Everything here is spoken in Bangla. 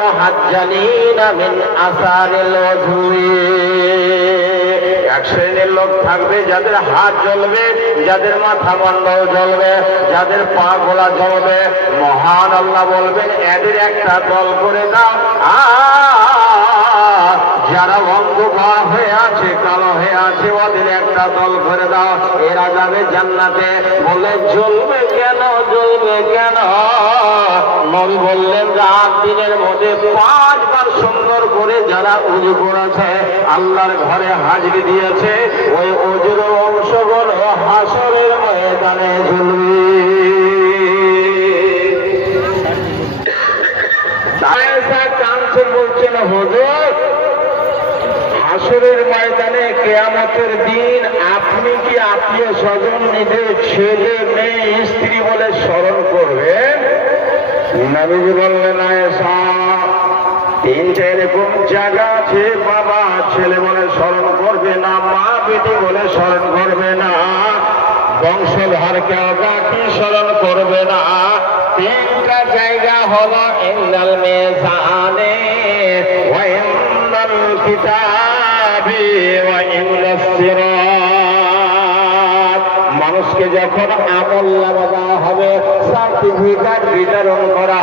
মুহাজ্জালিনা মিন আসারিল ওযুই। এক শ্রেণীর লোক থাকবে যাদের হাত জ্বলবে, যাদের মাথা মণ্ডল জ্বলবে, যাদের পা গোলা জ্বলবে। মহান আল্লাহ বলবেন এদের একটা দল করে দাও। যারা অন্ধকার হয়ে আছে, কালো হয়ে আছে, ওদের একটা দল করে দাও। এরা যাবে জান্নাতে। বলে জ্বলবে কেন, জ্বলবে কেন? নবী বললেন রাত দিনের মধ্যে 5 বার সুন্দর করে যারা উযু করেছে, আল্লাহর ঘরে হাজিরি দিয়েছে, ওই উযুর অংশগুলো হাসরের ময়দানে জ্বলবে। বলছেন হুজুর, হাসরের ময়দানে কিয়ামতের দিন আপনি কি আত্মীয় স্বজন, নিজের ছেলে মেয়ে স্ত্রী বলে স্মরণ করবেন? নবীজি বললেন আয়েশা, 3টা এরকম জায়গা আছে, বাবা ছেলে বলে স্মরণ করবে না, মা বেটি বলে স্মরণ করবে না, বংশধরকে অগাটি স্মরণ করবে না। 3টা জায়গা হলো ইন্দাল মিজানে ওয়া ইন্দাল কিতাবি ওয়া ইন্দাস সিরাত। মানুষকে যখন আমল নামা দেওয়া হবে, সার্টিফিকেট বিতরণ করা